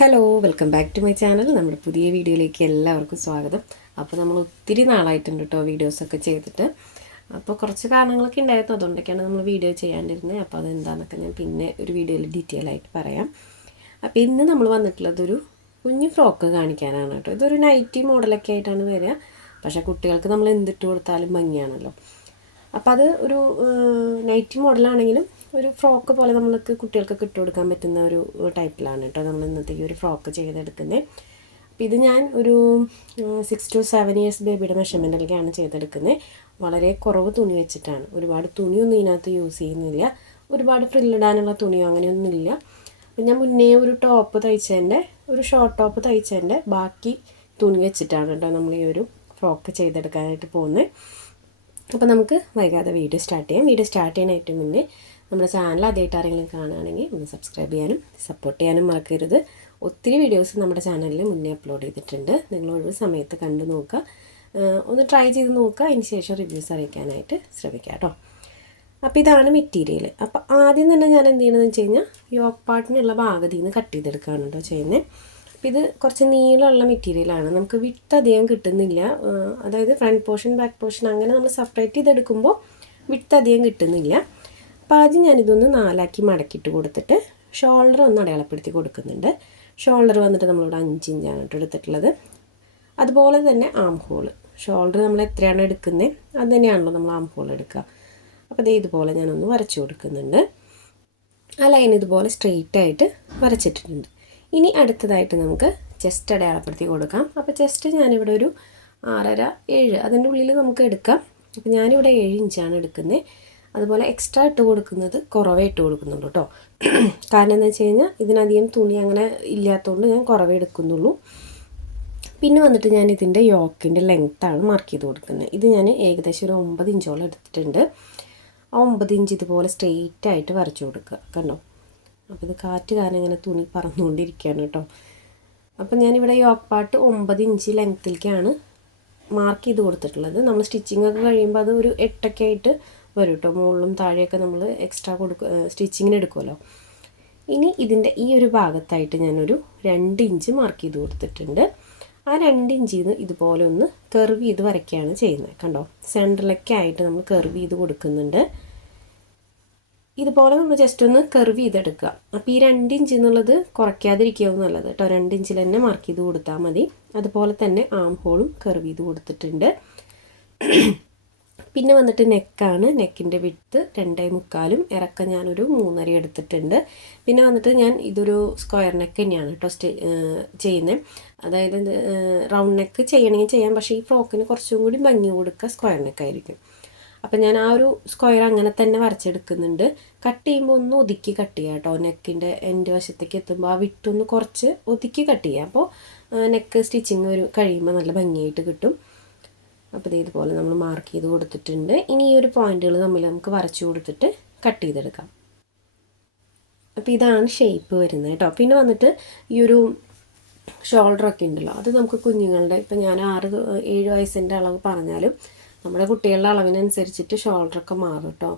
Hello welcome back to my channel നമ്മുടെ പുതിയ വീഡിയോയിലേക്ക് എല്ലാവർക്കും സ്വാഗതം. അപ്പോൾ നമ്മൾ ഒത്തിരി നാളായിട്ടുണ്ട് കേട്ടോ വീഡിയോസൊക്കെ ചെയ്തിട്ട്. അപ്പോൾ കുറച്ച് കാരണങ്ങളൊക്കെ ഉണ്ടായിരുന്നു. അതുകൊണ്ടൊക്കെയാണ് നമ്മൾ വീഡിയോ ചെയ്യാണ്ടിരുന്നത്. അപ്പോൾ അതെന്താണെന്നൊക്കെ ഞാൻ പിന്നെ ഒരു വീഡിയോയിൽ ഡീറ്റെയിൽ ആയിട്ട് പറയാം. അപ്പോൾ ഇന്ന് നമ്മൾ വന്നിട്ടുള്ളത് ഒരു കുഞ്ഞു ഫ്രോക്ക് കാണിക്കാനാണ് കേട്ടോ. ഇതൊരു നൈറ്റി മോഡലൊക്കെ ആയിട്ടാണ് വരിക. പക്ഷേ കുട്ടികൾക്ക് നമ്മൾ എന്തിട്ട് കൊടുത്താലും ഭംഗിയാണല്ലോ അപ്പോൾ അത് ഒരു നൈറ്റി മോഡലാണെങ്കിലും ഒരു ഫ്രോക്ക് പോലെ നമ്മൾക്ക് കുട്ടികൾക്കൊക്കെ ഇട്ട് കൊടുക്കാൻ പറ്റുന്ന ഒരു ടൈപ്പിലാണ് കേട്ടോ നമ്മൾ ഇന്നത്തേക്ക് ഒരു ഫ്രോക്ക് ചെയ്തെടുക്കുന്നത്. അപ്പോൾ ഇത് ഞാൻ ഒരു സിക്സ് ടു സെവൻ ഇയേഴ്സ് ബേബിയുടെ മെഷർമെന്റിലേക്കാണ് ചെയ്തെടുക്കുന്നത്. വളരെ കുറവ് തുണി വെച്ചിട്ടാണ്. ഒരുപാട് തുണിയൊന്നും ഇതിനകത്ത് യൂസ് ചെയ്യുന്നില്ല. ഒരുപാട് ഫ്രില്ലിടാനുള്ള തുണിയോ അങ്ങനെയൊന്നുമില്ല. അപ്പം ഞാൻ മുന്നേ ഒരു ടോപ്പ് തയ്ച്ചതിന്റെ ഒരു ഷോർട്ട് ടോപ്പ് തയ്ച്ചതിന്റെ ബാക്കി തുണി വെച്ചിട്ടാണ് കേട്ടോ നമ്മൾ ഈ ഒരു ഫ്രോക്ക് ചെയ്തെടുക്കാനായിട്ട് പോകുന്നത്. അപ്പോൾ നമുക്ക് വൈകാതെ വീഡിയോ സ്റ്റാർട്ട് ചെയ്യാം. വീഡിയോ സ്റ്റാർട്ട് ചെയ്യാനായിട്ട് മുന്നേ നമ്മുടെ ചാനൽ ആദ്യമായിട്ട് ആരെങ്കിലും കാണുകയാണെങ്കിൽ ഒന്ന് സബ്സ്ക്രൈബ് ചെയ്യാനും സപ്പോർട്ട് ചെയ്യാനും മറക്കരുത്. ഒത്തിരി വീഡിയോസ് നമ്മുടെ ചാനലിൽ മുന്നേ അപ്ലോഡ് ചെയ്തിട്ടുണ്ട്. നിങ്ങൾ ഒഴിവ് സമയത്ത് കണ്ടു നോക്കുക. ഒന്ന് ട്രൈ ചെയ്ത് നോക്കുക. അതിന് ശേഷം റിവ്യൂസ് അറിയിക്കാനായിട്ട് ശ്രമിക്കുക കേട്ടോ. അപ്പോൾ ഇതാണ് മെറ്റീരിയൽ അപ്പോൾ ആദ്യം തന്നെ ഞാൻ എന്ത് ചെയ്യണമെന്ന് വെച്ച് കഴിഞ്ഞാൽ യോക്ക് പാർട്ടിനുള്ള ഭാഗത്തിൽ നിന്ന് കട്ട് ചെയ്തെടുക്കുകയാണ് കേട്ടോ ചെയ്യുന്നത് അപ്പോൾ ഇത് കുറച്ച് നീളമുള്ള മെറ്റീരിയലാണ് നമുക്ക് വിട്ട് അധികം കിട്ടുന്നില്ല. അതായത് ഫ്രണ്ട് പോർഷൻ ബാക്ക് പോർഷൻ അങ്ങനെ നമ്മൾ സെപ്പറേറ്റ് ചെയ്തെടുക്കുമ്പോൾ വിട്ട് അധികം കിട്ടുന്നില്ല. അപ്പോൾ ആദ്യം ഞാനിതൊന്ന് നാലാക്കി മടക്കിയിട്ട് കൊടുത്തിട്ട് ഷോൾഡർ ഒന്ന് അടയാളപ്പെടുത്തി കൊടുക്കുന്നുണ്ട്. ഷോൾഡർ വന്നിട്ട് നമ്മളിവിടെ അഞ്ച് ഇഞ്ചാണ് കേട്ടോ എടുത്തിട്ടുള്ളത്. അതുപോലെ തന്നെ ആം ഹോൾ ഷോൾഡർ നമ്മൾ എത്രയാണ് എടുക്കുന്നത് അത് തന്നെയാണല്ലോ നമ്മൾ ആം ഹോൾ എടുക്കുക. അപ്പോൾ അതേ ഇതുപോലെ ഞാനൊന്ന് വരച്ചു കൊടുക്കുന്നുണ്ട്. ആ ലൈൻ ഇതുപോലെ സ്ട്രെയിറ്റ് ആയിട്ട് വരച്ചിട്ടുണ്ട് ഇനി അടുത്തതായിട്ട് നമുക്ക് ചെസ്റ്റ് അടയാളപ്പെടുത്തി കൊടുക്കാം. അപ്പോൾ ചെസ്റ്റ് ഞാനിവിടെ ഒരു ആറര ഏഴ് അതിന്റെ ഉള്ളിൽ നമുക്ക് എടുക്കാം. അപ്പോൾ ഞാനിവിടെ ഏഴ് ഇഞ്ചാണ് എടുക്കുന്നത് അതുപോലെ എക്സ്ട്രാ ഇട്ട് കൊടുക്കുന്നത് കുറവേ ഇട്ട് കൊടുക്കുന്നുള്ളൂ കേട്ടോ കാരണം എന്താ വെച്ച് കഴിഞ്ഞാൽ ഇതിനധികം തുണി അങ്ങനെ ഇല്ലാത്തതുകൊണ്ട് ഞാൻ കുറവേ എടുക്കുന്നുള്ളൂ. പിന്നെ വന്നിട്ട് ഞാൻ ഇതിന്റെ യോക്കിന്റെ ലെങ്ത്താണ് മാർക്ക് ചെയ്ത് കൊടുക്കുന്നത്. ഇത് ഞാൻ ഏകദേശം ഒരു ഒമ്പത് ഇഞ്ചോളം എടുത്തിട്ടുണ്ട്. ആ ഒമ്പത് ഇഞ്ച് ഇതുപോലെ സ്ട്രെയിറ്റ് ആയിട്ട് വരച്ചു കൊടുക്കുക. കണ്ടോ? അപ്പോൾ ഇത് കാറ്റ് കാരണം ഇങ്ങനെ തുണി പറന്നുകൊണ്ടിരിക്കുകയാണ് കേട്ടോ അപ്പം ഞാനിവിടെ യോക്ക് പാട്ട് ഒമ്പത് ഇഞ്ച് ലെങ്ത്തിലേക്കാണ് മാർക്ക് ചെയ്ത് കൊടുത്തിട്ടുള്ളത്. നമ്മൾ സ്റ്റിച്ചിങ് ഒക്കെ കഴിയുമ്പോൾ അത് ഒരു എട്ടൊക്കെ ആയിട്ട് വരും കേട്ടോ മുകളിലും താഴെയൊക്കെ നമ്മൾ എക്സ്ട്രാ കൊടുക്കുക സ്റ്റിച്ചിങ്ങിന് എടുക്കുമല്ലോ ഇനി ഇതിന്റെ ഈ ഒരു ഭാഗത്തായിട്ട് ഞാനൊരു രണ്ട് ഇഞ്ച് മാർക്ക് ചെയ്ത് കൊടുത്തിട്ടുണ്ട്. ആ രണ്ട് ഇഞ്ചിൽ നിന്ന് ഇതുപോലെ ഒന്ന് കർവ് ചെയ്ത് വരയ്ക്കുകയാണ് ചെയ്യുന്നത്. കണ്ടോ? സെന്ററിലൊക്കെ ആയിട്ട് നമ്മൾ കർവ് ചെയ്ത് കൊടുക്കുന്നുണ്ട്. ഇതുപോലെ നമ്മൾ ജസ്റ്റ് ഒന്ന് കർവ് ചെയ്തെടുക്കുക. അപ്പോൾ ഈ രണ്ട് ഇഞ്ച് എന്നുള്ളത് കുറയ്ക്കാതിരിക്കുക നല്ലത് കേട്ടോ. രണ്ട് ഇഞ്ചിൽ തന്നെ മാർക്ക് ചെയ്ത് കൊടുത്താൽ മതി. അതുപോലെ തന്നെ ആം ഹോളും കർവ് ചെയ്ത് കൊടുത്തിട്ടുണ്ട്. പിന്നെ വന്നിട്ട് നെക്കാണ്. നെക്കിന്റെ വിട്ട് രണ്ടേ മുക്കാലും. ഇറക്കം ഞാനൊരു മൂന്നര എടുത്തിട്ടുണ്ട്. പിന്നെ വന്നിട്ട് ഞാൻ ഇതൊരു സ്ക്വയർ നെക്ക് തന്നെയാണ് കേട്ടോ സ്റ്റേ ചെയ്യുന്നത് അതായത് റൗണ്ട് നെക്ക് ചെയ്യണമെങ്കിൽ ചെയ്യാം. പക്ഷേ ഈ ഫ്രോക്കിന് കുറച്ചും കൂടി ഭംഗി കൊടുക്കുക സ്ക്വയർ നെക്കായിരിക്കും അപ്പം ഞാൻ ആ ഒരു സ്ക്വയർ അങ്ങനെ തന്നെ വരച്ചെടുക്കുന്നുണ്ട്. കട്ട് ചെയ്യുമ്പോൾ ഒന്ന് ഒതുക്കി കട്ട് ചെയ്യാം കേട്ടോ. നെക്കിന്റെ എന്റെ വശത്തേക്ക് എത്തുമ്പോൾ ആ വിട്ടൊന്ന് കുറച്ച് ഒതുക്കി കട്ട് ചെയ്യാം അപ്പോൾ നെക്ക് സ്റ്റിച്ചിങ് ഒരു കഴിയുമ്പോൾ നല്ല ഭംഗിയായിട്ട് കിട്ടും. അപ്പോൾ ഇതുപോലെ നമ്മൾ മാർക്ക് ചെയ്ത് കൊടുത്തിട്ടുണ്ട്. ഇനി ഈ ഒരു പോയിന്റുകൾ തമ്മിൽ നമുക്ക് വരച്ചു കൊടുത്തിട്ട് കട്ട് ചെയ്തെടുക്കാം. അപ്പോൾ ഇതാണ് ഷേപ്പ് വരുന്നത് കേട്ടോ. പിന്നെ വന്നിട്ട് ഈ ഒരു ഷോൾഡറൊക്കെ ഉണ്ടല്ലോ അത് നമുക്ക് കുഞ്ഞുങ്ങളുടെ ഇപ്പം ഞാൻ ആറ് ഏഴ് വയസ്സിന്റെ അളവ് പറഞ്ഞാലും നമ്മുടെ കുട്ടികളുടെ അളവിനനുസരിച്ചിട്ട് ഷോൾഡറൊക്കെ മാറും കേട്ടോ.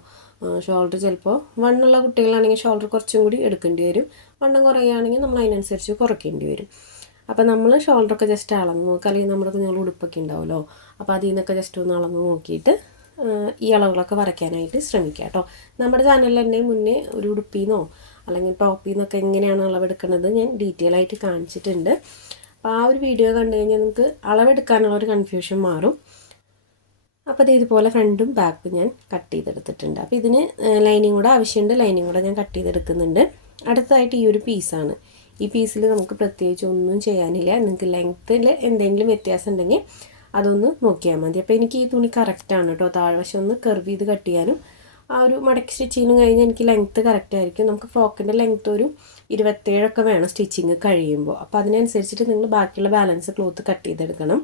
ഷോൾഡർ ചിലപ്പോൾ വണ്ണുള്ള കുട്ടികളാണെങ്കിൽ ഷോൾഡർ കുറച്ചും കൂടി എടുക്കേണ്ടി വരും. വണ്ണം കുറയുകയാണെങ്കിൽ നമ്മൾ അതിനനുസരിച്ച് കുറയ്ക്കേണ്ടി വരും. അപ്പോൾ നമ്മൾ ഷോൾഡറൊക്കെ ജസ്റ്റ് അളന്ന് നോക്കുക അല്ലെങ്കിൽ നമ്മുടെ കുഞ്ഞുങ്ങൾ ഉടുപ്പൊക്കെ ഉണ്ടാവുമല്ലോ. അപ്പോൾ അതിൽ നിന്നൊക്കെ ജസ്റ്റ് ഒന്ന് അളന്ന് നോക്കിയിട്ട് ഈ അളവുകളൊക്കെ വരയ്ക്കാനായിട്ട് ശ്രമിക്കുക കേട്ടോ. നമ്മുടെ ചാനലിൽ തന്നെ മുന്നേ ഒരു ഉടുപ്പിന്നോ അല്ലെങ്കിൽ ടോപ്പിൽ നിന്നൊക്കെ എങ്ങനെയാണ് അളവെടുക്കുന്നത് ഞാൻ ഡീറ്റെയിൽ ആയിട്ട് കാണിച്ചിട്ടുണ്ട്. അപ്പോൾ ആ ഒരു വീഡിയോ കണ്ടു കഴിഞ്ഞാൽ നിങ്ങൾക്ക് അളവെടുക്കാനുള്ള ഒരു കൺഫ്യൂഷൻ മാറും. അപ്പോൾ അത് ഇതുപോലെ ഫ്രണ്ടും ബാക്കും ഞാൻ കട്ട് ചെയ്തെടുത്തിട്ടുണ്ട്. അപ്പോൾ ഇതിന് ലൈനിങ് കൂടെ ആവശ്യമുണ്ട്. ലൈനിങ് കൂടെ ഞാൻ കട്ട് ചെയ്തെടുക്കുന്നുണ്ട്. അടുത്തതായിട്ട് ഈ ഒരു പീസാണ് ഈ പീസിൽ നമുക്ക് പ്രത്യേകിച്ച് ഒന്നും ചെയ്യാനില്ല. നിങ്ങൾക്ക് ലെങ്ത്തിൽ എന്തെങ്കിലും വ്യത്യാസം ഉണ്ടെങ്കിൽ അതൊന്ന് നോക്കിയാൽ മതി. അപ്പോൾ എനിക്ക് ഈ തുണി കറക്റ്റാണ് കേട്ടോ താഴ്വശം ഒന്ന് കർവ് ചെയ്ത് കട്ട് ചെയ്യാനും. ആ ഒരു മടക്കി സ്റ്റിച്ചിങ് കഴിഞ്ഞാൽ എനിക്ക് ലെങ്ത്ത് കറക്റ്റ് ആയിരിക്കും. നമുക്ക് ഫ്രോക്കിന്റെ ലെങ്ത്ത് ഒരു ഇരുപത്തേഴൊക്കെ വേണം സ്റ്റിച്ചിങ് കഴിയുമ്പോൾ. അപ്പോൾ അതിനനുസരിച്ചിട്ട് നിങ്ങൾ ബാക്കിയുള്ള ബാലൻസ് ക്ലോത്ത് കട്ട് ചെയ്തെടുക്കണം.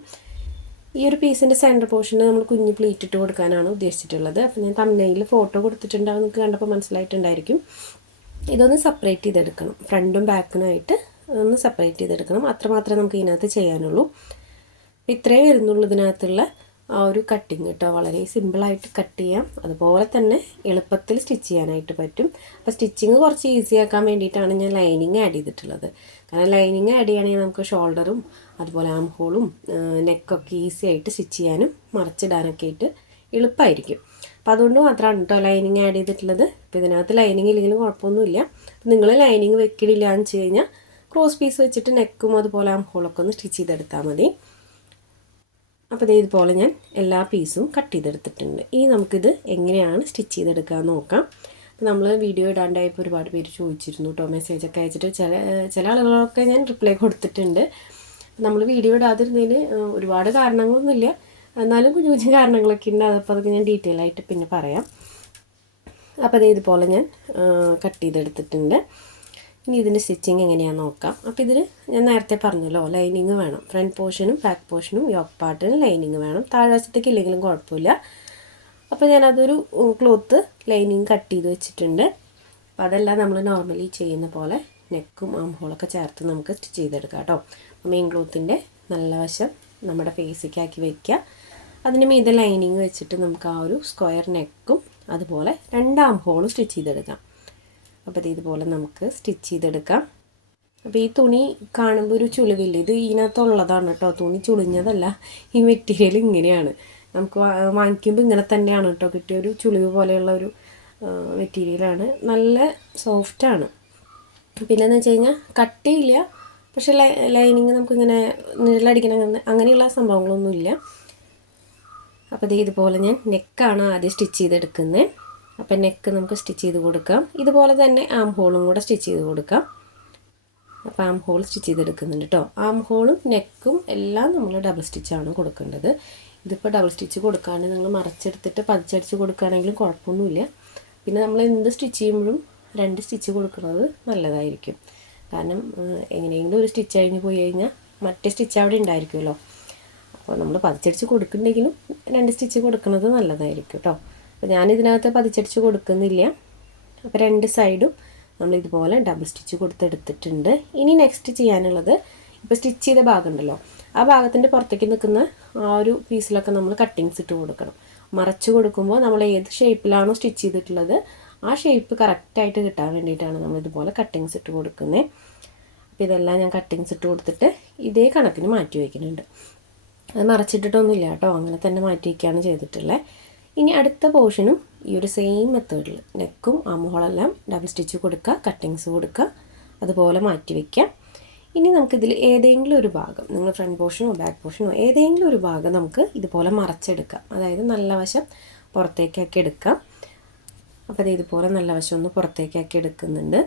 ഈ ഒരു പീസിന്റെ സെന്റർ പോർഷന് നമ്മൾ കുഞ്ഞ് പ്ലീറ്റ് ഇട്ട് കൊടുക്കാനാണ് ഉദ്ദേശിച്ചിട്ടുള്ളത്. അപ്പോൾ ഞാൻ തമ്മനയിൽ ഫോട്ടോ കൊടുത്തിട്ടുണ്ടാവും നിങ്ങൾക്ക് കണ്ടപ്പോൾ മനസ്സിലായിട്ടുണ്ടായിരിക്കും. ഇതൊന്ന് സെപ്പറേറ്റ് ചെയ്തെടുക്കണം. ഫ്രണ്ടും ബാക്കിനായിട്ട് ഒന്ന് സെപ്പറേറ്റ് ചെയ്തെടുക്കണം. അത്രമാത്രമേ നമുക്ക് ഇതിനകത്ത് ചെയ്യാനുള്ളൂ. ഇത്രയേ വരുന്നുള്ളൂ ഇതിനകത്തുള്ള ആ ഒരു കട്ടിങ് കേട്ടോ. വളരെ സിമ്പിളായിട്ട് കട്ട് ചെയ്യാം. അതുപോലെ തന്നെ എളുപ്പത്തിൽ സ്റ്റിച്ച് ചെയ്യാനായിട്ട് പറ്റും. അപ്പോൾ സ്റ്റിച്ചിങ് കുറച്ച് ഈസി ആക്കാൻ വേണ്ടിയിട്ടാണ് ഞാൻ ലൈനിങ് ആഡ് ചെയ്തിട്ടുള്ളത്. കാരണം ലൈനിങ് ആഡ് ചെയ്യുകയാണെങ്കിൽ നമുക്ക് ഷോൾഡറും അതുപോലെ ആം ഹോളും നെക്കൊക്കെ ഈസി ആയിട്ട് സ്റ്റിച്ച് ചെയ്യാനും മറച്ചിടാനൊക്കെ ആയിട്ട് എളുപ്പമായിരിക്കും അപ്പോൾ അതുകൊണ്ട് മാത്രമാണ് കേട്ടോ ലൈനിങ് ആഡ് ചെയ്തിട്ടുള്ളത്. അപ്പോൾ ഇതിനകത്ത് ലൈനിങ് ഇല്ലെങ്കിലും കുഴപ്പമൊന്നുമില്ല. നിങ്ങൾ ലൈനിങ് വെക്കിടില്ല എന്ന് വെച്ച് കഴിഞ്ഞാൽ ക്രോസ് പീസ് വെച്ചിട്ട് നെക്കും അതുപോലെ ആം ഹോളൊക്കെ ഒന്ന് സ്റ്റിച്ച് ചെയ്തെടുത്താൽ മതി. അപ്പോൾ ദേ ഇതുപോലെ ഞാൻ എല്ലാ പീസും കട്ട് ചെയ്തെടുത്തിട്ടുണ്ട്. ഇനി നമുക്കിത് എങ്ങനെയാണ് സ്റ്റിച്ച് ചെയ്തെടുക്കുക നോക്കാം. നമ്മൾ വീഡിയോ ഇടാണ്ടായപ്പോൾ ഒരുപാട് പേര് ചോദിച്ചിരുന്നു കേട്ടോ മെസ്സേജൊക്കെ അയച്ചിട്ട് ചില ചില ആളുകളൊക്കെ ഞാൻ റിപ്ലൈ കൊടുത്തിട്ടുണ്ട്. നമ്മൾ വീഡിയോ ഇടാതിരുന്നതിന് ഒരുപാട് കാരണങ്ങളൊന്നുമില്ല. എന്നാലും കുഞ്ഞു കുഞ്ഞു കാരണങ്ങളൊക്കെ ഉണ്ട്. അതപ്പോൾ അതൊക്കെ ഞാൻ ഡീറ്റെയിൽ ആയിട്ട് പിന്നെ പറയാം. അപ്പോൾ അതേ ഇതുപോലെ ഞാൻ കട്ട് ചെയ്തെടുത്തിട്ടുണ്ട്. ഇനി ഇതിന്റെ സ്റ്റിച്ചിങ് എങ്ങനെയാണെന്ന് നോക്കാം. അപ്പോൾ ഇതിന് ഞാൻ നേരത്തെ പറഞ്ഞല്ലോ ലൈനിങ് വേണം. ഫ്രണ്ട് പോർഷനും ബാക്ക് പോർഷനും യോക്ക് പാർട്ടിനും ലൈനിങ് വേണം. താഴ്വശത്തേക്ക് ഇല്ലെങ്കിലും കുഴപ്പമില്ല. അപ്പോൾ ഞാനതൊരു ക്ലോത്ത് ലൈനിങ് കട്ട് ചെയ്ത് വെച്ചിട്ടുണ്ട്. അപ്പോൾ അതെല്ലാം നമ്മൾ നോർമലി ചെയ്യുന്ന പോലെ നെക്കും ആം ഹോളൊക്കെ ചേർത്ത് നമുക്ക് സ്റ്റിച്ച് ചെയ്തെടുക്കാം കേട്ടോ. മെയിൻ ക്ലോത്തിന്റെ നല്ല വശം നമ്മുടെ ഫേസിക്കാക്കി വയ്ക്കുക അതിന് മീതെ ലൈനിങ് വെച്ചിട്ട് നമുക്ക് ആ ഒരു സ്ക്വയർ നെക്കും അതുപോലെ രണ്ടാം ഹോളും സ്റ്റിച്ച് ചെയ്തെടുക്കാം. അപ്പോൾ ഇതുപോലെ നമുക്ക് സ്റ്റിച്ച് ചെയ്തെടുക്കാം. അപ്പോൾ ഈ തുണി കാണുമ്പോൾ ഒരു ചുളിവില്ല. ഇത് ഇതിനകത്തുള്ളതാണ് കേട്ടോ. തുണി ചുളിഞ്ഞതല്ല. ഈ മെറ്റീരിയൽ ഇങ്ങനെയാണ്. നമുക്ക് വാങ്ങിക്കുമ്പോൾ ഇങ്ങനെ തന്നെയാണ് കേട്ടോ. കിട്ടിയ ഒരു ചുളിവ് പോലെയുള്ള ഒരു മെറ്റീരിയലാണ് നല്ല സോഫ്റ്റാണ് പിന്നെന്ന് വെച്ച് കഴിഞ്ഞാൽ കട്ടിയില്ല. പക്ഷേ ലൈനിങ് നമുക്കിങ്ങനെ നിഴലടിക്കണം അങ്ങനെയുള്ള സംഭവങ്ങളൊന്നുമില്ല. അപ്പോൾ ഇതേ ഇതുപോലെ ഞാൻ നെക്കാണ് ആദ്യം സ്റ്റിച്ച് ചെയ്തെടുക്കുന്നത് അപ്പം നെക്ക് നമുക്ക് സ്റ്റിച്ച് ചെയ്ത് കൊടുക്കാം. ഇതുപോലെ തന്നെ ആം ഹോളും കൂടെ സ്റ്റിച്ച് ചെയ്ത് കൊടുക്കാം. അപ്പോൾ ആം ഹോൾ സ്റ്റിച്ച് ചെയ്തെടുക്കുന്നുണ്ട് കേട്ടോ ആം ഹോളും നെക്കും എല്ലാം നമ്മൾ ഡബിൾ സ്റ്റിച്ചാണ് കൊടുക്കേണ്ടത്. ഇതിപ്പോൾ ഡബിൾ സ്റ്റിച്ച് കൊടുക്കാണ്ട് നിങ്ങൾ മറച്ചെടുത്തിട്ട് പതിച്ചടിച്ച് കൊടുക്കുകയാണെങ്കിലും കുഴപ്പമൊന്നുമില്ല. പിന്നെ നമ്മൾ എന്ത് സ്റ്റിച്ച് ചെയ്യുമ്പോഴും രണ്ട് സ്റ്റിച്ച് കൊടുക്കുന്നത് നല്ലതായിരിക്കും. കാരണം എങ്ങനെയെങ്കിലും ഒരു സ്റ്റിച്ച് കഴിഞ്ഞ് പോയി കഴിഞ്ഞാൽ മറ്റേ സ്റ്റിച്ച് അവിടെ ഉണ്ടായിരിക്കുമല്ലോ. അപ്പോൾ നമ്മൾ പതിച്ചടിച്ച് കൊടുക്കുന്നുണ്ടെങ്കിലും രണ്ട് സ്റ്റിച്ച് കൊടുക്കുന്നത് നല്ലതായിരിക്കും കേട്ടോ അപ്പോൾ ഞാനിതിനകത്ത് പതിച്ചടിച്ച് കൊടുക്കുന്നില്ല. അപ്പോൾ രണ്ട് സൈഡും നമ്മൾ ഇതുപോലെ ഡബിൾ സ്റ്റിച്ച് കൊടുത്തെടുത്തിട്ടുണ്ട്. ഇനി നെക്സ്റ്റ് ചെയ്യാനുള്ളത് ഇപ്പോൾ സ്റ്റിച്ച് ചെയ്ത ഭാഗം ഉണ്ടല്ലോ ആ ഭാഗത്തിന്റെ പുറത്തേക്ക് നിൽക്കുന്ന ആ ഒരു പീസിലൊക്കെ നമ്മൾ കട്ടിങ്സ് ഇട്ട് കൊടുക്കണം. മറച്ച് കൊടുക്കുമ്പോൾ നമ്മൾ ഏത് ഷേപ്പിലാണോ സ്റ്റിച്ച് ചെയ്തിട്ടുള്ളത് ആ ഷേപ്പ് കറക്റ്റായിട്ട് കിട്ടാൻ വേണ്ടിയിട്ടാണ് നമ്മൾ ഇതുപോലെ കട്ടിങ്സ് ഇട്ട് കൊടുക്കുന്നത്. അപ്പോൾ ഇതെല്ലാം ഞാൻ കട്ടിങ്സ് ഇട്ട് കൊടുത്തിട്ട് ഇതേ കണക്കിന് മാറ്റി വയ്ക്കുന്നുണ്ട്. അത് മറച്ചിട്ടിട്ടൊന്നുമില്ല കേട്ടോ. അങ്ങനെ തന്നെ മാറ്റി വയ്ക്കുകയാണ് ചെയ്തിട്ടുള്ളത്. ഇനി അടുത്ത പോർഷനും ഈ ഒരു സെയിം മെത്തേഡിൽ നെക്കും ആമുഹോളെല്ലാം ഡബിൾ സ്റ്റിച്ച് കൊടുക്കുക കട്ടിങ്സ് കൊടുക്കുക അതുപോലെ മാറ്റി വയ്ക്കുക ഇനി നമുക്കിതിൽ ഏതെങ്കിലും ഒരു ഭാഗം നിങ്ങൾ ഫ്രണ്ട് പോർഷനോ ബാക്ക് പോർഷനോ ഏതെങ്കിലും ഒരു ഭാഗം നമുക്ക് ഇതുപോലെ മറച്ചെടുക്കാം അതായത് നല്ല വശം പുറത്തേക്കാക്കി എടുക്കാം അപ്പോൾ അത് ഇതുപോലെ നല്ല വശം ഒന്ന് പുറത്തേക്കാക്കി എടുക്കുന്നുണ്ട്.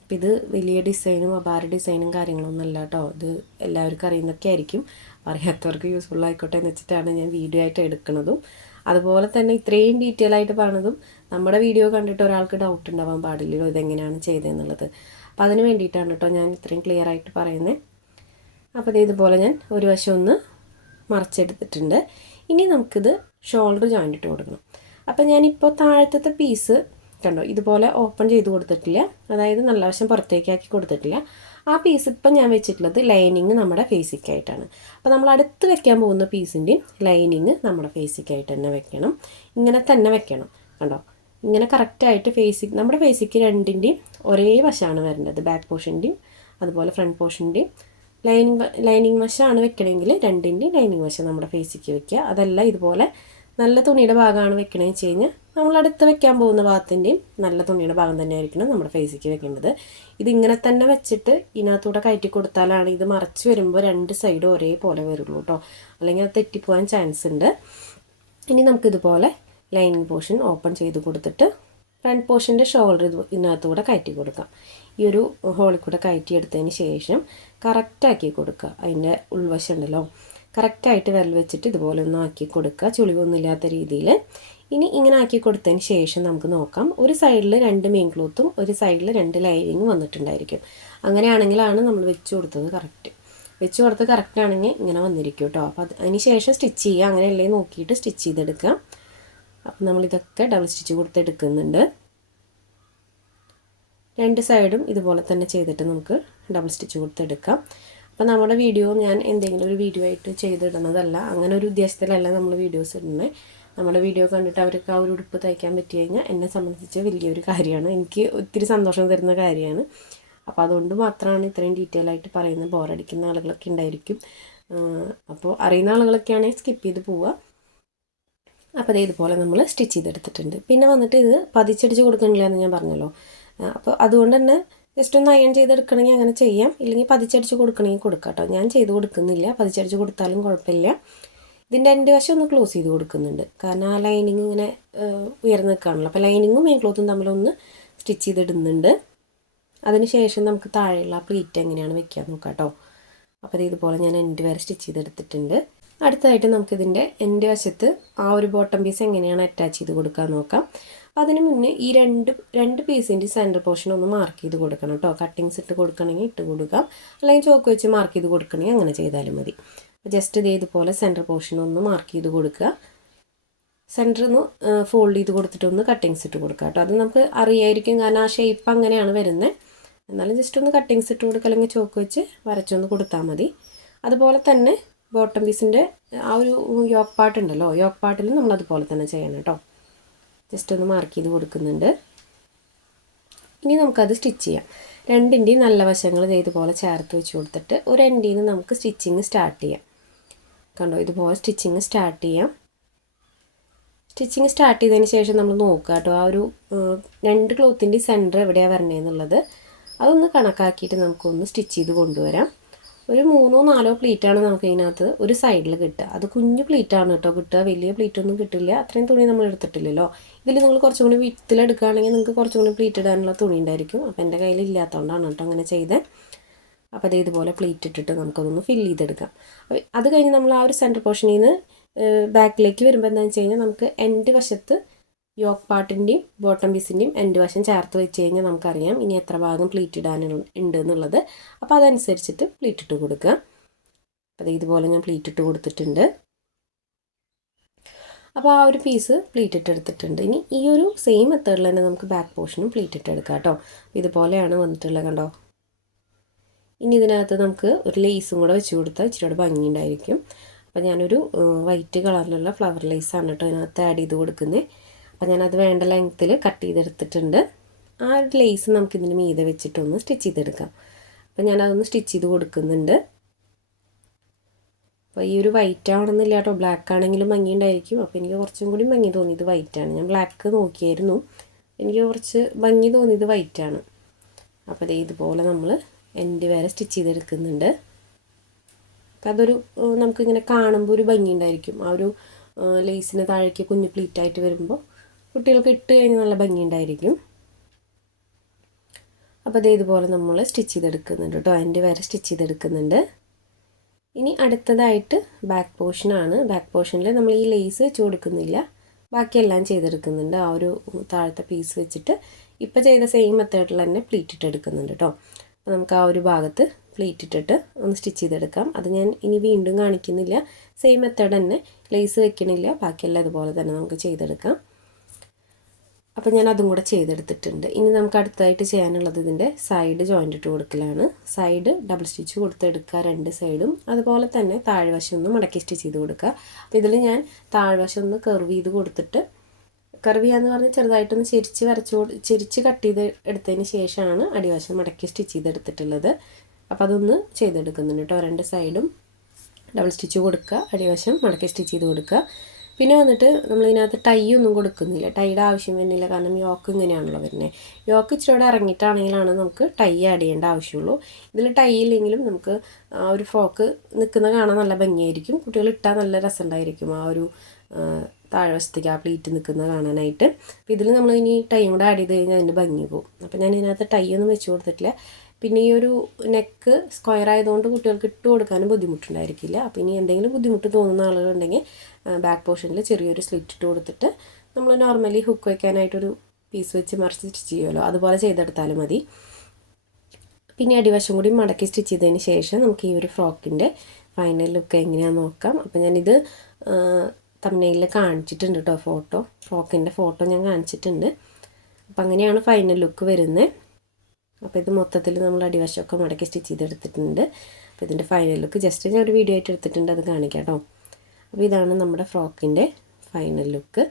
അപ്പം ഇത് വലിയ ഡിസൈനും അപാര ഡിസൈനും കാര്യങ്ങളൊന്നും അല്ല കേട്ടോ. ഇത് എല്ലാവർക്കും അറിയുന്നൊക്കെ ആയിരിക്കും. അറിയാത്തവർക്ക് യൂസ്ഫുൾ ആയിക്കോട്ടെ എന്ന് വെച്ചിട്ടാണ് ഞാൻ വീഡിയോ ആയിട്ട് എടുക്കുന്നതും അതുപോലെ തന്നെ ഇത്രയും ഡീറ്റെയിൽ ആയിട്ട് പറഞ്ഞതും നമ്മുടെ വീഡിയോ കണ്ടിട്ട് ഒരാൾക്ക് ഡൗട്ട് ഉണ്ടാവാൻ പാടില്ലല്ലോ ഇതെങ്ങനെയാണ് ചെയ്തതെന്നുള്ളത്. അപ്പം അതിന് വേണ്ടിയിട്ടാണ് കേട്ടോ ഞാൻ ഇത്രയും ക്ലിയർ ആയിട്ട് പറയുന്നത് അപ്പോൾ ഇത് ഇതുപോലെ ഞാൻ ഒരു വശം ഒന്ന് മറച്ചെടുത്തിട്ടുണ്ട്. ഇനി നമുക്കിത് ഷോൾഡർ ജോയിന്റ് ഇട്ട് കൊടുക്കണം. അപ്പം ഞാനിപ്പോൾ താഴത്തെ പീസ് കണ്ടോ ഇതുപോലെ ഓപ്പൺ ചെയ്ത് കൊടുത്തിട്ടില്ല. അതായത് നല്ല വശം പുറത്തേക്കാക്കി കൊടുത്തിട്ടില്ല. ആ പീസ് ഇപ്പം ഞാൻ വെച്ചിട്ടുള്ളത് ലൈനിങ് നമ്മുടെ ഫേസിക്കായിട്ടാണ് അപ്പോൾ നമ്മൾ അടുത്ത് വെക്കാൻ പോകുന്ന പീസിന്റെയും ലൈനിങ് നമ്മുടെ ഫേസിക്കായിട്ട് തന്നെ വെക്കണം. ഇങ്ങനെ തന്നെ വെക്കണം കണ്ടോ? ഇങ്ങനെ കറക്റ്റായിട്ട് ഫേസിക് നമ്മുടെ ഫേസിക്ക് രണ്ടിന്റെയും ഒരേ വശമാണ് വരേണ്ടത്. ബാക്ക് പോർഷന്റെയും അതുപോലെ ഫ്രണ്ട് പോർഷന്റെയും ലൈനിങ് ലൈനിങ് വശമാണ് വെക്കണമെങ്കിൽ രണ്ടിന്റെയും ലൈനിങ് വശം നമ്മുടെ ഫേസിക്ക് വെക്കുക. അതല്ല ഇതുപോലെ നല്ല തുണിയുടെ ഭാഗമാണ് വെക്കണമെന്ന് വെച്ച് കഴിഞ്ഞാൽ നമ്മൾ അടുത്ത് വെക്കാൻ പോകുന്ന ഭാഗത്തിന്റെയും നല്ല തുണിയുടെ ഭാഗം തന്നെ ആയിരിക്കണം നമ്മുടെ ഫേസിക്ക് വെക്കേണ്ടത്. ഇതിങ്ങനെ തന്നെ വെച്ചിട്ട് ഇതിനകത്തൂടെ കയറ്റി കൊടുത്താലാണ് ഇത് മറച്ച് വരുമ്പോൾ രണ്ട് സൈഡും ഒരേപോലെ വരുള്ളൂ കേട്ടോ അല്ലെങ്കിൽ അത് തെറ്റിപ്പോകാൻ ചാൻസ് ഉണ്ട്. ഇനി നമുക്കിതുപോലെ ലൈനിങ് പോർഷൻ ഓപ്പൺ ചെയ്ത് കൊടുത്തിട്ട് ഫ്രണ്ട് പോർഷന്റെ ഷോൾഡർ ഇത് ഇതിനകത്തൂടെ കയറ്റി കൊടുക്കാം. ഈ ഒരു ഹോളിൽ കൂടെ കയറ്റി എടുത്തതിന് ശേഷം കറക്റ്റാക്കി കൊടുക്കുക. അതിന്റെ ഉൾവശം ഉണ്ടല്ലോ. കറക്റ്റായിട്ട് വിരൽ വെച്ചിട്ട് ഇതുപോലെ ഒന്ന് ആക്കി കൊടുക്കുക. ചുളിവൊന്നുമില്ലാത്ത രീതിയിൽ ഇനി ഇങ്ങനെ ആക്കി കൊടുത്തതിന് ശേഷം നമുക്ക് നോക്കാം. ഒരു സൈഡിൽ രണ്ട് മെയിൻ ക്ലോത്തും ഒരു സൈഡിൽ രണ്ട് ലൈനിങ്ങും വന്നിട്ടുണ്ടായിരിക്കും. അങ്ങനെയാണെങ്കിലാണ് നമ്മൾ വെച്ച് കൊടുത്തത് കറക്റ്റ് വെച്ച് കൊടുത്ത് കറക്റ്റ് ആണെങ്കിൽ ഇങ്ങനെ വന്നിരിക്കും കേട്ടോ അപ്പോൾ അത് അതിന് ശേഷം സ്റ്റിച്ച് ചെയ്യുക. അങ്ങനെയല്ലേ നോക്കിയിട്ട് സ്റ്റിച്ച് ചെയ്തെടുക്കുക. അപ്പം നമ്മളിതൊക്കെ ഡബിൾ സ്റ്റിച്ച് കൊടുത്തെടുക്കുന്നുണ്ട്. രണ്ട് സൈഡും ഇതുപോലെ തന്നെ ചെയ്തിട്ട് നമുക്ക് ഡബിൾ സ്റ്റിച്ച് കൊടുത്തെടുക്കാം. അപ്പോൾ നമ്മുടെ വീഡിയോ ഞാൻ എന്തെങ്കിലും ഒരു വീഡിയോ ആയിട്ട് ചെയ്തിടുന്നതല്ല അങ്ങനെ ഒരു ഉദ്ദേശത്തിലല്ല നമ്മൾ വീഡിയോസ് ഇടുന്നത് നമ്മുടെ വീഡിയോ കണ്ടിട്ട് അവർക്ക് ആ ഒരു ഉടുപ്പ് തയ്ക്കാൻ പറ്റി കഴിഞ്ഞാൽ എന്നെ സംബന്ധിച്ച് വലിയൊരു കാര്യമാണ്. എനിക്ക് ഒത്തിരി സന്തോഷം തരുന്ന കാര്യമാണ്. അപ്പോൾ അതുകൊണ്ട് മാത്രമാണ് ഇത്രയും ഡീറ്റെയിൽ ആയിട്ട് പറയുന്നത്. ബോറടിക്കുന്ന ആളുകളൊക്കെ ഉണ്ടായിരിക്കും. അപ്പോൾ അറിയുന്ന ആളുകളൊക്കെ ആളുകളൊക്കെയാണെങ്കിൽ സ്കിപ്പ് ചെയ്ത് പോവുക അപ്പോൾ അത് ഇതുപോലെ നമ്മൾ സ്റ്റിച്ച് ചെയ്തെടുത്തിട്ടുണ്ട്. പിന്നെ വന്നിട്ട് ഇത് പതിച്ചടിച്ച് കൊടുക്കണില്ല എന്ന് ഞാൻ പറഞ്ഞല്ലോ. അപ്പോൾ അതുകൊണ്ട് തന്നെ ജസ്റ്റ് ഒന്ന് അയൺ ചെയ്തെടുക്കണമെങ്കിൽ അങ്ങനെ ചെയ്യാം. ഇല്ലെങ്കിൽ പതിച്ചടിച്ച് കൊടുക്കണമെങ്കിൽ കൊടുക്കാം കേട്ടോ. ഞാൻ ചെയ്ത് കൊടുക്കുന്നില്ല. പതിച്ചടിച്ച് കൊടുത്താലും കുഴപ്പമില്ല. ഇതിന്റെ എന്റെ വശം ഒന്ന് ക്ലോസ് ചെയ്ത് കൊടുക്കുന്നുണ്ട്. കാരണം ആ ലൈനിങ് ഇങ്ങനെ ഉയർന്നു നിൽക്കുകയാണല്ലോ. അപ്പോൾ ലൈനിങ്ങും മെയിൻ ക്ലോത്തും തമ്മിലൊന്ന് സ്റ്റിച്ച് ചെയ്തിടുന്നുണ്ട്. അതിന് ശേഷം നമുക്ക് താഴെയുള്ള പ്ലീറ്റ് എങ്ങനെയാണ് വെക്കാൻ നോക്കാം കേട്ടോ. അപ്പോൾ ഇതുപോലെ ഞാൻ എന്റെ വരെ സ്റ്റിച്ച് ചെയ്തെടുത്തിട്ടുണ്ട്. അടുത്തതായിട്ട് നമുക്കിതിന്റെ എന്റെ വശത്ത് ആ ഒരു ബോട്ടം പീസ് എങ്ങനെയാണ് അറ്റാച്ച് ചെയ്ത് കൊടുക്കാൻ നോക്കാം. അതിന് മുന്നേ ഈ രണ്ട് രണ്ട് പീസിന്റെ സെന്റർ പോർഷൻ ഒന്ന് മാർക്ക് ചെയ്ത് കൊടുക്കണം കേട്ടോ കട്ടിങ്സ് ഇട്ട് കൊടുക്കണമെങ്കിൽ ഇട്ട് കൊടുക്കാം. അല്ലെങ്കിൽ ചോക്ക് വെച്ച് മാർക്ക് ചെയ്ത് കൊടുക്കണമെങ്കിൽ അങ്ങനെ ചെയ്താലും മതി. ജസ്റ്റ് ഇത് ഇതുപോലെ സെന്റർ പോർഷൻ ഒന്ന് മാർക്ക് ചെയ്ത് കൊടുക്കുക. സെന്റർ ഒന്ന് ഫോൾഡ് ചെയ്ത് കൊടുത്തിട്ട് ഒന്ന് കട്ടിങ്സ് ഇട്ട് കൊടുക്കുക കേട്ടോ അത് നമുക്ക് അറിയായിരിക്കും കാരണം ആ ഷേപ്പ് അങ്ങനെയാണ് വരുന്നത് എന്നാലും ജസ്റ്റ് ഒന്ന് കട്ടിങ്സ് ഇട്ട് കൊടുക്കുക അല്ലെങ്കിൽ ചോക്ക് വെച്ച് വരച്ചൊന്ന് കൊടുത്താൽ മതി. അതുപോലെ തന്നെ ബോട്ടം പീസിന്റെ ആ ഒരു യോക്ക് പാട്ടുണ്ടല്ലോ യോക്ക് പാട്ടിൽ നമ്മൾ അതുപോലെ തന്നെ ചെയ്യണം കേട്ടോ ജസ്റ്റ് ഒന്ന് മാർക്ക് ചെയ്ത് കൊടുക്കുന്നുണ്ട്. ഇനി നമുക്കത് സ്റ്റിച്ച് ചെയ്യാം. രണ്ടിന്റെയും നല്ല വശങ്ങൾ ഇതുപോലെ ചേർത്ത് വെച്ച് കൊടുത്തിട്ട് ഒരു എൻഡിൽ നിന്ന് നമുക്ക് സ്റ്റിച്ചിങ് സ്റ്റാർട്ട് ചെയ്യാം. കണ്ടോ? ഇതുപോലെ സ്റ്റിച്ചിങ് സ്റ്റാർട്ട് ചെയ്യാം. സ്റ്റിച്ചിങ് സ്റ്റാർട്ട് ചെയ്തതിന് ശേഷം നമ്മൾ നോക്കുക കേട്ടോ. ആ ഒരു രണ്ട് ക്ലോത്തിന്റെ സെന്റർ എവിടെയാണ് വരണേന്നുള്ളത്. അതൊന്ന് കണക്കാക്കിയിട്ട് നമുക്കൊന്ന് സ്റ്റിച്ച് ചെയ്ത് കൊണ്ടുവരാം. ഒരു മൂന്നോ നാലോ പ്ലീറ്റാണ് നമുക്ക് ഇതിനകത്ത് ഒരു സൈഡിൽ കിട്ടുക. അത് കുഞ്ഞു പ്ലീറ്റാണ് കേട്ടോ കിട്ടുക. വലിയ പ്ലീറ്റ് ഒന്നും കിട്ടില്ല. അത്രയും തുണി നമ്മൾ എടുത്തിട്ടില്ലല്ലോ. ഇതിൽ നിങ്ങൾ കുറച്ചും കൂടി വിത്തിലെടുക്കുകയാണെങ്കിൽ നിങ്ങൾക്ക് കുറച്ചും കൂടി പ്ലീറ്റ് ഇടാനുള്ള തുണി ഉണ്ടായിരിക്കും. അപ്പോൾ എന്റെ കയ്യിൽ ഇല്ലാത്തതുകൊണ്ടാണ് കേട്ടോ അങ്ങനെ ചെയ്തത് അപ്പോൾ അത് ഇതുപോലെ പ്ലീറ്റ് ഇട്ടിട്ട് നമുക്കതൊന്ന് ഫില്ല് ചെയ്തെടുക്കാം. അത് കഴിഞ്ഞ് നമ്മൾ ആ ഒരു സെന്റർ പോർഷനിൽ നിന്ന് ബാക്കിലേക്ക് വരുമ്പോൾ എന്താണെന്ന് വെച്ച് കഴിഞ്ഞാൽ നമുക്ക് എന്റെ വശത്ത് യോക്ക് പാർട്ടിന്റെയും ബോട്ടം പീസിന്റെയും എന്റെ വശം ചേർത്ത് വെച്ച് കഴിഞ്ഞാൽ നമുക്കറിയാം ഇനി എത്ര ഭാഗം പ്ലീറ്റ് ഇടാൻ ഉണ്ട് എന്നുള്ളത് അപ്പോൾ അതനുസരിച്ചിട്ട് പ്ലീറ്റ് ഇട്ട് കൊടുക്കുക. അപ്പോൾ ഇതുപോലെ ഞാൻ പ്ലീറ്റ് ഇട്ട് കൊടുത്തിട്ടുണ്ട്. അപ്പോൾ ആ ഒരു പീസ് പ്ലീറ്റ് ഇട്ട് എടുത്തിട്ടുണ്ട്. ഇനി ഈ ഒരു സെയിം മെത്തേഡിൽ തന്നെ നമുക്ക് ബാക്ക് പോർഷനും പ്ലീറ്റ് ഇട്ട് എടുക്കാം കേട്ടോ. ഇതുപോലെയാണ് വന്നിട്ടുള്ളത് കണ്ടോ? ഇനി ഇതിനകത്ത് നമുക്ക് ഒരു ലേസും കൂടെ വെച്ച് കൊടുത്താൽ ഇച്ചിരി കൂടെ ഭംഗിയുണ്ടായിരിക്കും. അപ്പോൾ ഞാനൊരു വൈറ്റ് കളറിലുള്ള ഫ്ലവർ ലേസാണ് കേട്ടോ ഇതിനകത്ത് ആഡ് ചെയ്ത് കൊടുക്കുന്നത് അപ്പോൾ ഞാനത് വേണ്ട ലെങ്ത്തിൽ കട്ട് ചെയ്തെടുത്തിട്ടുണ്ട്. ആ ഒരു ലേസ് നമുക്കിതിന് മീതെ വെച്ചിട്ടൊന്ന് സ്റ്റിച്ച് ചെയ്തെടുക്കാം. അപ്പോൾ ഞാനതൊന്ന് സ്റ്റിച്ച് ചെയ്ത് കൊടുക്കുന്നുണ്ട്. അപ്പോൾ ഈ ഒരു വൈറ്റ് ആവണമെന്നില്ല കേട്ടോ. ബ്ലാക്ക് ആണെങ്കിലും ഭംഗി ഉണ്ടായിരിക്കും. അപ്പോൾ എനിക്ക് കുറച്ചും കൂടി ഭംഗി തോന്നിയത് വൈറ്റ് ആണ്. ഞാൻ ബ്ലാക്ക് നോക്കിയായിരുന്നു. എനിക്ക് കുറച്ച് ഭംഗി തോന്നിയത് വൈറ്റ് ആണ്. അപ്പോൾ അതേ ഇതുപോലെ നമ്മൾ എന്റെ വരെ സ്റ്റിച്ച് ചെയ്തെടുക്കുന്നുണ്ട്. അപ്പോൾ അതൊരു നമുക്കിങ്ങനെ കാണുമ്പോൾ ഒരു ഭംഗി ഉണ്ടായിരിക്കും. ആ ഒരു ലേസിന് താഴേക്ക് കുഞ്ഞു പ്ലീറ്റായിട്ട് വരുമ്പോൾ കുട്ടികൾക്ക് ഇട്ട് കഴിഞ്ഞാൽ നല്ല ഭംഗിയുണ്ടായിരിക്കും. അപ്പോൾ അതേ ഇതുപോലെ നമ്മൾ സ്റ്റിച്ച് ചെയ്തെടുക്കുന്നുണ്ട് കേട്ടോ. അതിന്റെ വരെ സ്റ്റിച്ച് ചെയ്തെടുക്കുന്നുണ്ട്. ഇനി അടുത്തതായിട്ട് ബാക്ക് പോർഷനാണ് ബാക്ക് പോർഷനിൽ നമ്മൾ ഈ ലേസ് വെച്ച് കൊടുക്കുന്നില്ല. ബാക്കിയെല്ലാം ചെയ്തെടുക്കുന്നുണ്ട്. ആ ഒരു താഴത്തെ പീസ് വെച്ചിട്ട് ഇപ്പോൾ ചെയ്ത സെയിം മെത്തേഡിൽ തന്നെ പ്ലീറ്റ് ഇട്ട് എടുക്കുന്നുണ്ട് കേട്ടോ. അപ്പോൾ നമുക്ക് ആ ഒരു ഭാഗത്ത് പ്ലീറ്റ് ഇട്ടിട്ട് ഒന്ന് സ്റ്റിച്ച് ചെയ്തെടുക്കാം. അത് ഞാൻ ഇനി വീണ്ടും കാണിക്കുന്നില്ല. സെയിം മെത്തേഡ് തന്നെ. ലേസ് വെക്കണില്ല. ബാക്കിയെല്ലാം അതുപോലെ തന്നെ നമുക്ക് ചെയ്തെടുക്കാം. അപ്പോൾ ഞാൻ അതും കൂടെ ചെയ്തെടുത്തിട്ടുണ്ട്. ഇനി നമുക്ക് അടുത്തായിട്ട് ചെയ്യാനുള്ളത് ഇതിന്റെ സൈഡ് ജോയിന്റ് ഇട്ട് കൊടുക്കലാണ്. സൈഡ് ഡബിൾ സ്റ്റിച്ച് കൊടുത്തെടുക്കുക രണ്ട് സൈഡും അതുപോലെ തന്നെ താഴ്വശം ഒന്ന് മടക്കി സ്റ്റിച്ച് ചെയ്ത് കൊടുക്കുക. അപ്പോൾ ഇതിൽ ഞാൻ താഴ്വശം ഒന്ന് കർവ് ചെയ്ത് കൊടുത്തിട്ട് കർവ് ചെയ്യാന്ന് പറഞ്ഞാൽ ചെറുതായിട്ടൊന്ന് ചിരിച്ച് വരച്ച് ചിരിച്ച് കട്ട് ചെയ്ത് എടുത്തതിന് ശേഷമാണ് അടിവശം മടക്കി സ്റ്റിച്ച് ചെയ്തെടുത്തിട്ടുള്ളത്. അപ്പോൾ അതൊന്ന് ചെയ്തെടുക്കുന്നുണ്ട് കേട്ടോ. രണ്ട് സൈഡും ഡബിൾ സ്റ്റിച്ച് കൊടുക്കുക അടിവശം മടക്കി സ്റ്റിച്ച് ചെയ്ത് കൊടുക്കുക. പിന്നെ വന്നിട്ട് നമ്മളിതിനകത്ത് ടൈ ഒന്നും കൊടുക്കുന്നില്ല. ടൈയുടെ ആവശ്യം വരുന്നില്ല. കാരണം യോക്ക് ഇങ്ങനെയാണല്ലോ വരുന്നത് യോക്ക് ഇച്ചിരി കൂടെ ഇറങ്ങിയിട്ടാണെങ്കിലാണ് നമുക്ക് ടൈ ആഡ് ചെയ്യേണ്ട ആവശ്യമുള്ളൂ. ഇതിൽ ടൈ ഇല്ലെങ്കിലും നമുക്ക് ആ ഒരു ഫ്രോക്ക് നിൽക്കുന്ന കാണാൻ നല്ല ഭംഗിയായിരിക്കും. കുട്ടികൾ ഇട്ടാൽ നല്ല രസമുണ്ടായിരിക്കും ആ ഒരു താഴ്വശത്തേക്ക് ആ പ്ലീറ്റ് നിൽക്കുന്നത് കാണാനായിട്ട്. അപ്പോൾ ഇതിൽ നമ്മൾ ഇനി ടൈം കൂടെ ആഡ് ചെയ്ത് കഴിഞ്ഞാൽ അതിന്റെ ഭംഗി പോകും. അപ്പോൾ ഞാൻ ഇതിനകത്ത് ടൈ ഒന്നും വെച്ച് കൊടുത്തിട്ടില്ല. പിന്നെ ഈ ഒരു നെക്ക് സ്ക്വയർ ആയതുകൊണ്ട് കുട്ടികൾക്ക് ഇട്ട് കൊടുക്കാനും ബുദ്ധിമുട്ടുണ്ടായിരിക്കില്ല. അപ്പോൾ ഇനി എന്തെങ്കിലും ബുദ്ധിമുട്ട് തോന്നുന്ന ആളുകളുണ്ടെങ്കിൽ ബാക്ക് പോർഷനിൽ ചെറിയൊരു സ്ലിറ്റ് ഇട്ട് കൊടുത്തിട്ട് നമ്മൾ നോർമലി ഹുക്ക് വയ്ക്കാനായിട്ടൊരു പീസ് വെച്ച് മറിച്ച് സ്റ്റിച്ച് ചെയ്യുമല്ലോ അതുപോലെ ചെയ്തെടുത്താലും മതി. പിന്നെ അടിവശം കൂടി മടക്കി സ്റ്റിച്ച് ചെയ്തതിന് ശേഷം നമുക്ക് ഈ ഒരു ഫ്രോക്കിന്റെ ഫൈനൽ ലുക്ക് എങ്ങനെയാണെന്ന് നോക്കാം. അപ്പോൾ ഞാനിത് തമ്മനയിൽ കാണിച്ചിട്ടുണ്ട് കേട്ടോ ഫോട്ടോ ഫ്രോക്കിന്റെ ഫോട്ടോ ഞാൻ കാണിച്ചിട്ടുണ്ട്. അപ്പം അങ്ങനെയാണ് ഫൈനൽ ലുക്ക് വരുന്നത് അപ്പോൾ ഇത് മൊത്തത്തിൽ നമ്മൾ അടിവശമൊക്കെ മടക്കി സ്റ്റിച്ച് ചെയ്തെടുത്തിട്ടുണ്ട്. അപ്പോൾ ഇതിന്റെ ഫൈനൽ ലുക്ക് ജസ്റ്റ് ഞാൻ ഒരു വീഡിയോ ആയിട്ട് എടുത്തിട്ടുണ്ട്. അത് കാണിക്കാം കേട്ടോ അപ്പോൾ ഇതാണ് നമ്മുടെ ഫ്രോക്കിന്റെ ഫൈനൽ ലുക്ക്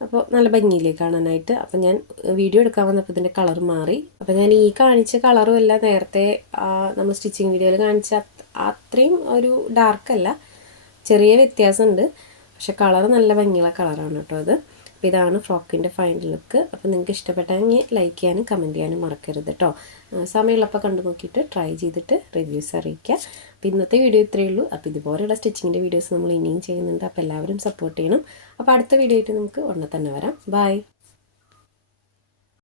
അപ്പോൾ നല്ല ഭംഗിയിലേക്ക് കാണാനായിട്ട്? അപ്പോൾ ഞാൻ വീഡിയോ എടുക്കാൻ വന്നപ്പോൾ ഇതിന്റെ കളർ മാറി. അപ്പോൾ ഞാൻ ഈ കാണിച്ച കളറും അല്ല നേരത്തെ നമ്മൾ സ്റ്റിച്ചിങ് വീഡിയോയിൽ കാണിച്ച അത്- അത്രയും ഒരു ഡാർക്കല്ല ചെറിയ വ്യത്യാസമുണ്ട്. പക്ഷെ കളർ നല്ല ഭംഗിയുള്ള കളറാണ് കേട്ടോ അത്. അപ്പോൾ ഇതാണ് ഫ്രോക്കിന്റെ ഫൈനൽ ലുക്ക് അപ്പോൾ നിങ്ങൾക്ക് ഇഷ്ടപ്പെട്ടെങ്കിൽ ലൈക്ക് ചെയ്യാനും കമന്റ് ചെയ്യാനും മറക്കരുത് കേട്ടോ സമയമുള്ളപ്പോൾ കണ്ടു നോക്കിയിട്ട് ട്രൈ ചെയ്തിട്ട് റിവ്യൂസ് അറിയിക്കുക. അപ്പോൾ ഇന്നത്തെ വീഡിയോ ഇത്രയേ ഉള്ളൂ. അപ്പോൾ ഇതുപോലെയുള്ള സ്റ്റിച്ചിങ്ങിന്റെ വീഡിയോസ് നമ്മൾ ഇനിയും ചെയ്യുന്നുണ്ട്. അപ്പോൾ എല്ലാവരും സപ്പോർട്ട് ചെയ്യണം. അപ്പോൾ അടുത്ത വീഡിയോ ആയിട്ട് നമുക്ക് ഉടനെ തന്നെ വരാം. ബൈ